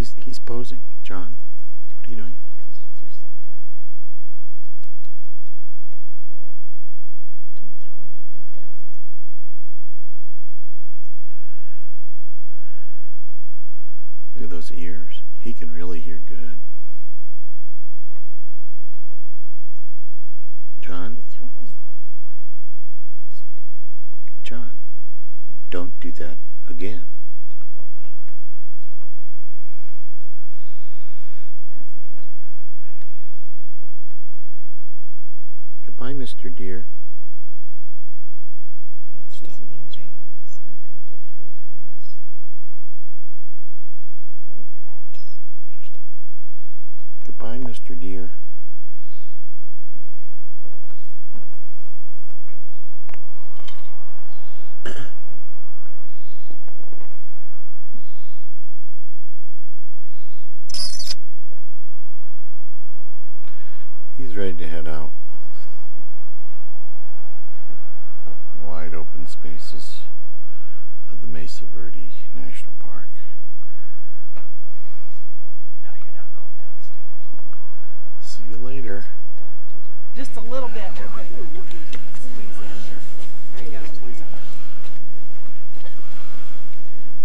He's posing. John, what are you doing? Don't throw anything down there. Look at those ears. He can really hear good. John? John, don't do that again. Goodbye, Mr. Deer. Stop moving. He's not going to get food from us. Good grass. Goodbye, Mr. Deer. He's ready to head out. Wide open spaces of the Mesa Verde National Park. No, you're not going downstairs. See you later. Just a little bit. Squeeze in here. There you go.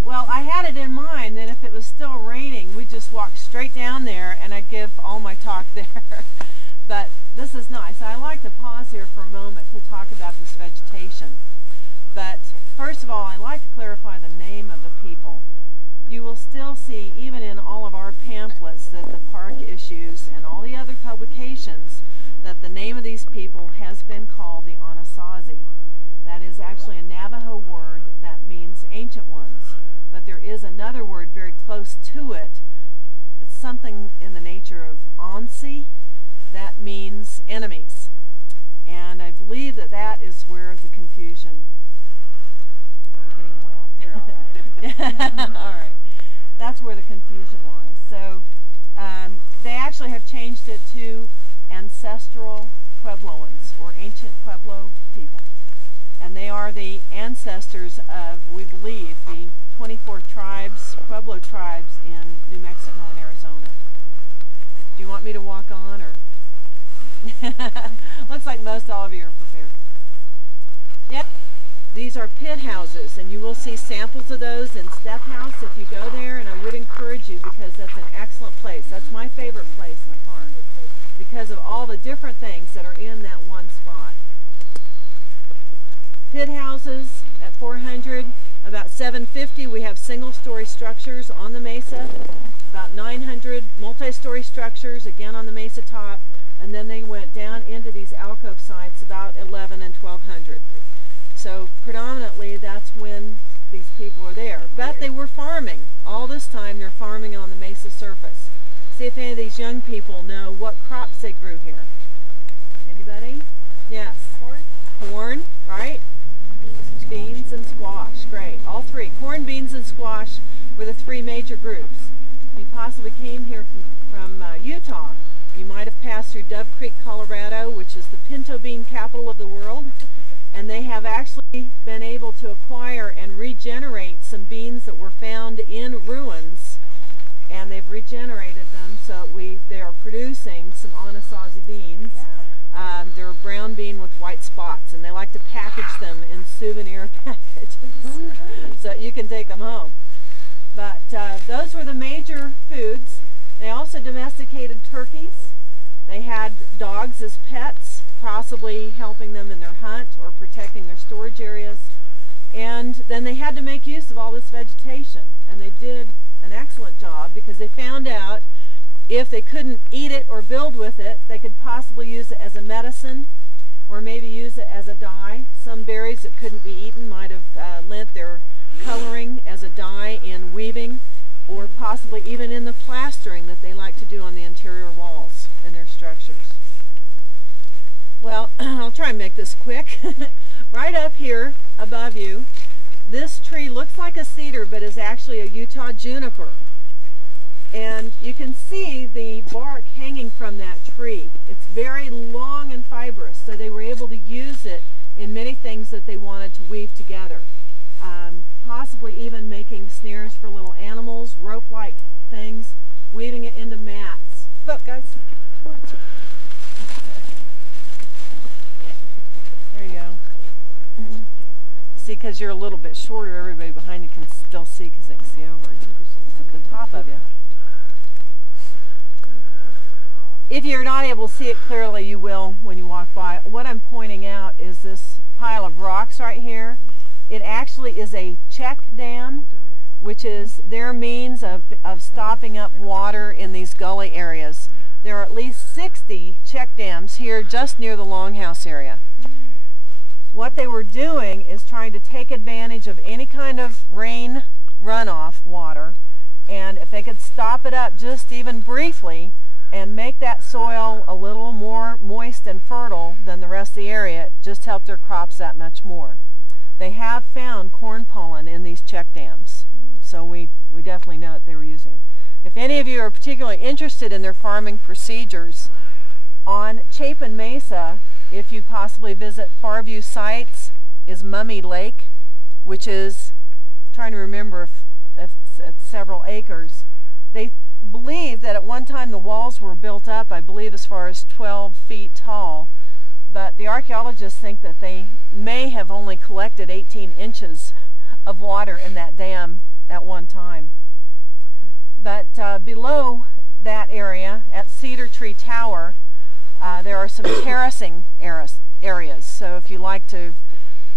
Well, I had it in mind that if it was still raining, we'd just walk straight down there and I'd give all my talk there. But this is nice. I like to pause here for a moment to talk about this vegetation. But first of all, I'd like to clarify the name of the people. You will still see, even in all of our pamphlets, that the park issues and all the other publications, that the name of these people has been called the Anasazi. That is actually a Navajo word that means ancient ones. But there is another word very close to it. It's something in the nature of Ansi. That means enemies. And I believe that that is where the confusion... Are we getting wet? You're all right. All right. That's where the confusion lies. So they actually have changed it to ancestral Puebloans, or ancient Pueblo people. And they are the ancestors of, we believe, the 24 tribes, Pueblo tribes in New Mexico and Arizona. Do you want me to walk on, or? Looks like most all of you are prepared. Yep. These are pit houses, and you will see samples of those in Step House if you go there, and I would encourage you because that's an excellent place. That's my favorite place in the park because of all the different things that are in that one spot. Pit houses at 400, about 750 we have single-story structures on the mesa, about 900 multi-story structures again on the mesa top, and then they went down into these alcove sites about 11 and 1200. So predominantly that's when these people are there. But they were farming. All this time they're farming on the mesa surface. See if any of these young people know what crops they grew here. Anybody? Yes. Corn? Corn, right? Beans and squash. Great. All three. Corn, beans, and squash were the three major groups. If you possibly came here from Utah, you might have passed through Dove Creek, Colorado, which is the pinto bean capital of the world. And they have actually been able to acquire and regenerate some beans that were found in ruins. And they've regenerated them so they are producing some Anasazi beans. They're a brown bean with white spots, and they like to package them in souvenir packages so you can take them home. But those were the major foods. They also domesticated turkeys. They had dogs as pets, possibly helping them in their hunt or protecting their storage areas. And then they had to make use of all this vegetation, and they did an excellent job because they found out if they couldn't eat it or build with it, they could possibly use it as a medicine or maybe use it as a dye. Some berries that couldn't be eaten might have lent their coloring as a dye in weaving, or possibly even in the plastering that they like to do on the interior walls in their structures. Well, I'll try and make this quick. Right up here above you, this tree looks like a cedar but is actually a Utah juniper. And you can see the bark hanging from that tree. It's very long and fibrous, so they were able to use it in many things that they wanted to weave together. Possibly even making snares for little animals, rope-like things. because you're a little bit shorter, everybody behind you can still see because they can see over the top of you. If you're not able to see it clearly, you will when you walk by. What I'm pointing out is this pile of rocks right here. It actually is a check dam, which is their means of stopping up water in these gully areas. There are at least 60 check dams here just near the Longhouse area. What they were doing is trying to take advantage of any kind of rain runoff water, and if they could stop it up just even briefly and make that soil a little more moist and fertile than the rest of the area, it just helped their crops that much more. They have found corn pollen in these check dams, so we definitely know that they were using them. If any of you are particularly interested in their farming procedures, on Chapin Mesa, if you possibly visit Farview Sites, is Mummy Lake, which is, trying to remember if it's several acres. They believe that at one time the walls were built up, I believe as far as 12 feet tall, but the archaeologists think that they may have only collected 18 inches of water in that dam at one time. But below that area, at Cedar Tree Tower, there are some terracing areas. So if you like to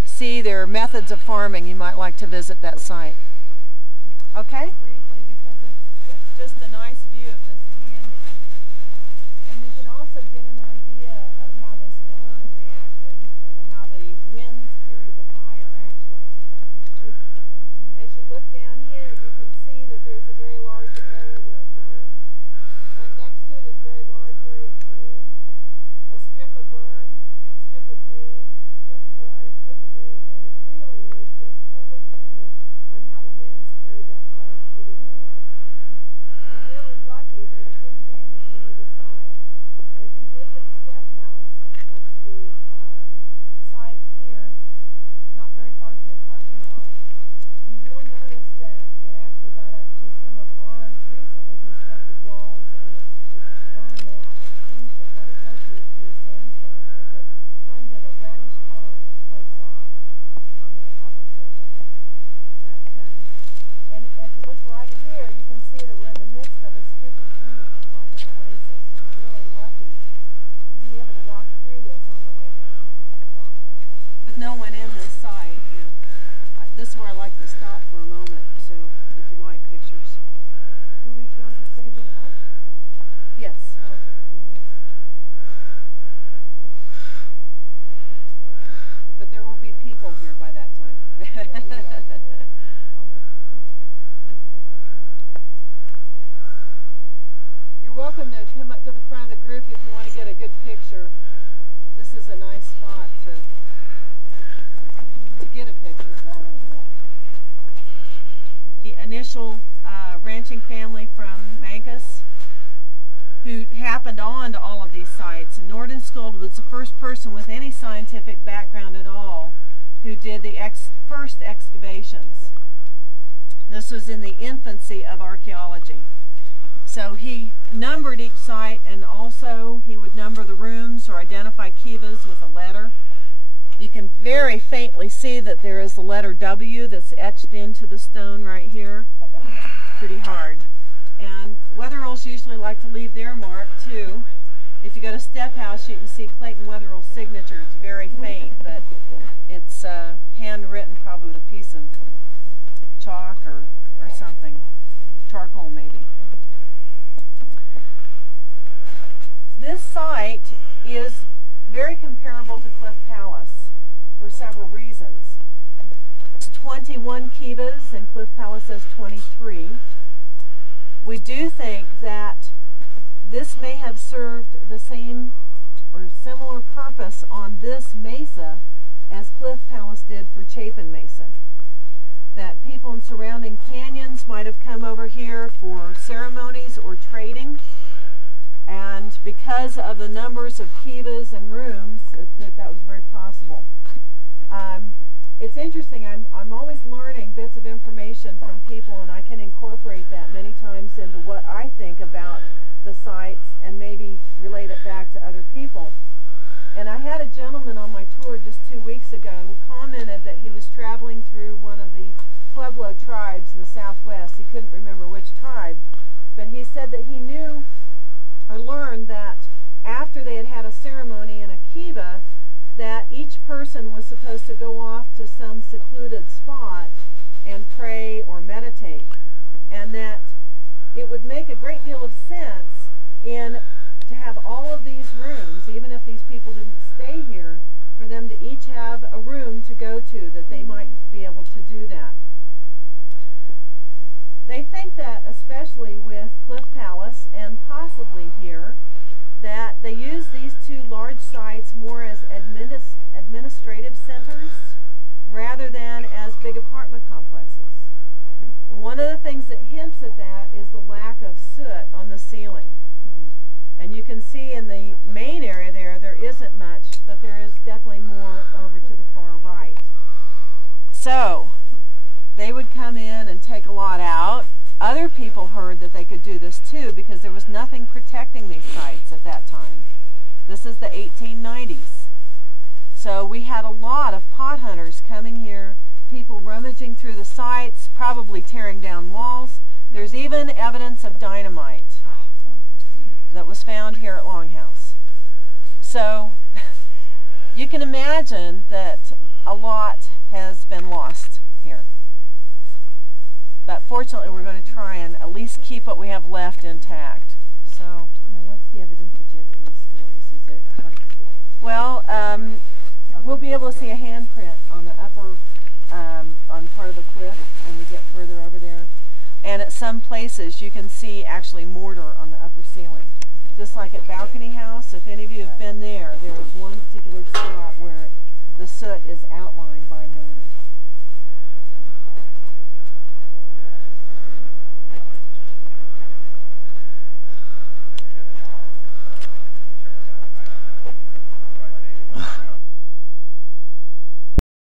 see their methods of farming, you might like to visit that site. Okay? Briefly, because it's just a nice view of this canyon. And you can also get an idea of how this burn reacted, or how the winds carried the fire, actually. As you look down here, you can see that there's a very large area where it burned. Right next to it is a very large area of green. A strip of burn, a strip of green, a strip of burn, a strip of green. And it really was just totally dependent on how the winds carried that fire through the area. And we're really lucky that it didn't damage any of the sites. And if you visit Step House, that's the site here, not very far from the parking lot, you will notice that it actually got up to some of our recently constructed walls, and it's burned that. It seems that what it does to the sandstone is it turns it a reddish color and it flakes off on the upper surface. But, and if you look right here, you can see that we're in the midst of a strip of green. It's like an oasis, and we're really lucky to be able to walk through this on our way down to Longhouse. With no one in this site, this is where I like to stop for a moment, so if you like pictures. Do we want to save it up? Yes. Okay. But there will be people here by that time. You're welcome to come up to the front of the group if you want to get a good picture. This is a nice spot to get a picture. The initial ranching family from Mancus, who happened on to all of these sites. And Nordenskjöld was the first person with any scientific background at all who did the first excavations. This was in the infancy of archaeology. So he numbered each site, and also he would number the rooms or identify kivas with a letter. You can very faintly see that there is the letter W that's etched into the stone right here. Pretty hard. And Wetherells usually like to leave their mark too. If you go to Step House, you can see Clayton Wetherell's signature. It's very faint, but it's handwritten probably with a piece of chalk or something. Charcoal maybe. This site is very comparable to Cliff Palace for several reasons. It's 21 kivas and Cliff Palace says 23. We do think that this may have served the same or similar purpose on this mesa as Cliff Palace did for Chapin Mesa. That people in surrounding canyons might have come over here for ceremonies or trading, and because of the numbers of kivas and rooms, that was very possible. It's interesting, I'm always learning bits of information from people, and I can incorporate that many times into what I think about the sites and maybe relate it back to other people. And I had a gentleman on my tour just 2 weeks ago who commented that he was traveling Navajo tribes in the Southwest. He couldn't remember which tribe, but he said that he knew or learned that after they had had a ceremony in a kiva, that each person was supposed to go off to some secluded spot and pray or meditate, and that it would make a great deal of sense to have all of these rooms, even if these people didn't stay here, for them to each have a room to go to, that they might be able to do that. They think that, especially with Cliff Palace and possibly here, that they use these two large sites more as administrative centers rather than as big apartment complexes. One of the things that hints at that is the lack of soot on the ceiling. And you can see in the main area there isn't much, but there is definitely more over to the far right. So, they would come in and take a lot out. Other people heard that they could do this too because there was nothing protecting these sites at that time. This is the 1890s. So we had a lot of pot hunters coming here, people rummaging through the sites, probably tearing down walls. There's even evidence of dynamite that was found here at Longhouse. So you can imagine that a lot has been lost here. But fortunately, we're going to try and at least keep what we have left intact. So, Now, what's the evidence that you have from these stories? Is it how? well, we'll be able to see a handprint on the upper, on part of the cliff when we get further over there. And at some places, you can see actually mortar on the upper ceiling. Just like at Balcony House, if any of you have been there, there is one particular spot where the soot is outlined by mortar.